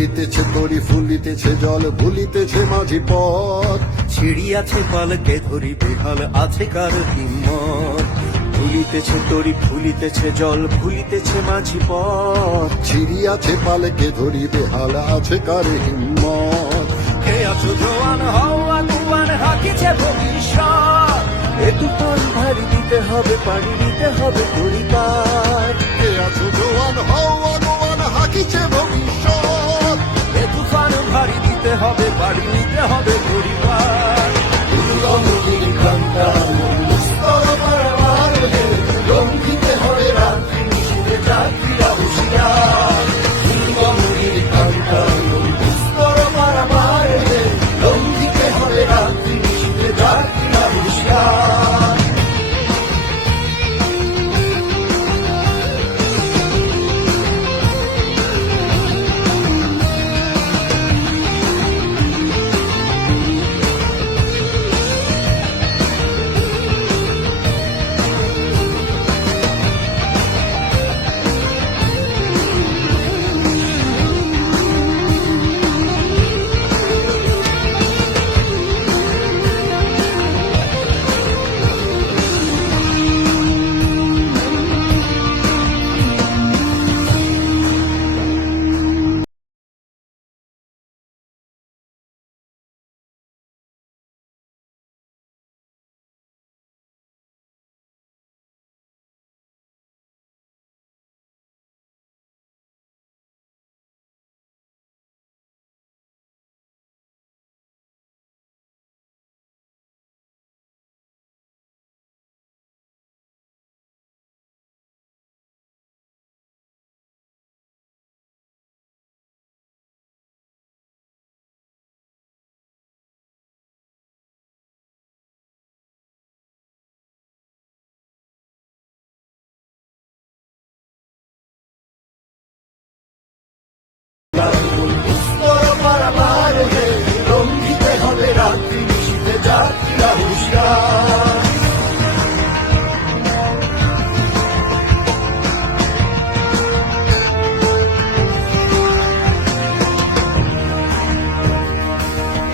ফুলিতেছে তরি ফুলিতেছে জল ভুলিতেছে মাঝি পথ। ছিড়িয়াছে পালকে ধরি বেহাল আছে কার হিম্মত। ফুলিতেছে তরি ফুলিতেছে জল ভুলিতেছে মাঝি পথ। ছিড়িয়াছে পালকে ধরি বেহাল আছে কার হিম্মত। কে আছো জোয়ান হও আগুয়ান হাকিছে ভবিষ্যৎ। এ তুফান ভারী দিতে হবে পাড়ি দিতে হবে পরিবার। কে আছো জোয়ান হও আগুয়ান হাকিছে ভবিষ্যৎ। এ তুফান ভারী দিতে হবে পাড়ি দিতে হবে পরিবার। দুর্গমগির কান্তা স্তর পারাবার হে, লঙ্ঘিতে হবে রাত্রি নিশীথে যাত্রীরা হুঁশিয়ার। দুর্গমগির কান্তা স্তর পারাবার হে, লঙ্ঘিতে হবে রাত্রি নিশীথে যাত্রীরা হুঁশিয়ার। স্তর পারাবার হে, লঙ্ঘিতে হবে রাত্রি নিশীথে যাত্রীরা হুঁশিয়ার।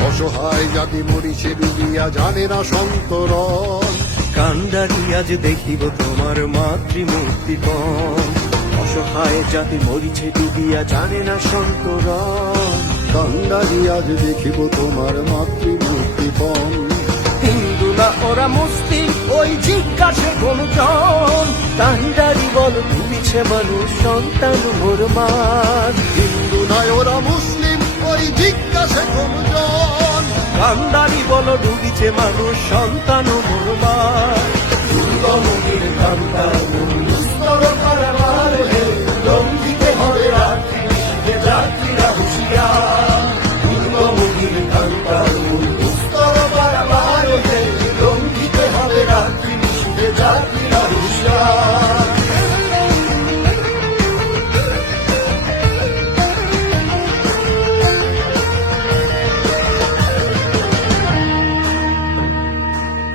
অসহায় জাতি মরিছে ডুবিয়া জানে না সন্তরণ। কান্ডারি আজ দেখিব তোমার মাতৃমূর্তিপণ। অসহায় জাতি মরিছে ডুবিয়া জানে না সন্তরণ। কান্ডারি আজ দেখিব তোমার মাতৃমূর্তিপণ। হিন্দু না ওরা মুসলিম ওই জিজ্ঞাসে কোনজন। কান্ডারি বল ডুবিছে মানুষ সন্তান মোর মার। হিন্দু নয় ওরা মুসলিম ওই জিজ্ঞাসে কোনজন। কান্ডারি বল ডুবিছে মানুষ সন্তান মোর মার। দুর্গমগির কান্তা স্তর পারাবার হে, লঙ্ঘিতে হবে রাত্রি নিশীথে যাত্রীরা হুঁশিয়ার। দুর্গমগির কান্তা স্তর পারাবার হে, লঙ্ঘিতে হবে রাত্রি নিশীথে যাত্রীরা হুঁশিয়ার।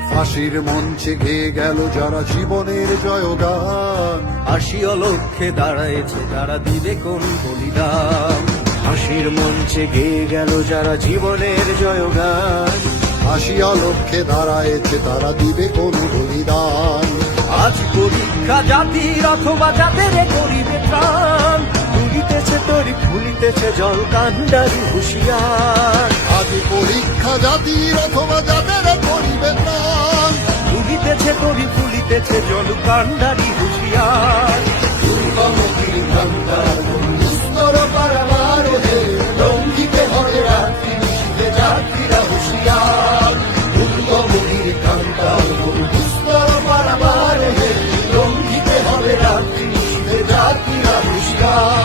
ফাঁসির মঞ্চে গেয়ে গেল যারা জীবনের জয়গান। আসিয়া লক্ষ্যে দাঁড়ায়েছে তারা দিবে কোন বলিদান। হাসির মঞ্চে গেয়ে গেল যারা জীবনের জয়গান। আসিয়া লক্ষ্যে দাঁড়ায়েছে তারা দিবে কোন বলিদান। আজ পরীক্ষা জাতির অথবা যাদের করিবে প্রাণ। ফুলিতেছে তরি ফুলিতেছে জল কান্ডারি হুঁশিয়ার। আজ পরীক্ষা জাতির অথবা যাদের করিবে প্রাণ। ফুলিতেছে তরি ফুলিতেছে জল কান্ডারি হুঁশিয়ার। দুর্গমগির কান্তা স্তর পারাবার হে, লঙ্ঘিতে হবে রাত্রি নিশীথে যাত্রীরা হুঁশিয়ার। দুর্গমগির কান্তা স্তর পারাবার হে, লঙ্ঘিতে হবে রাত্রি নিশীথে যাত্রীরা হুঁশিয়ার।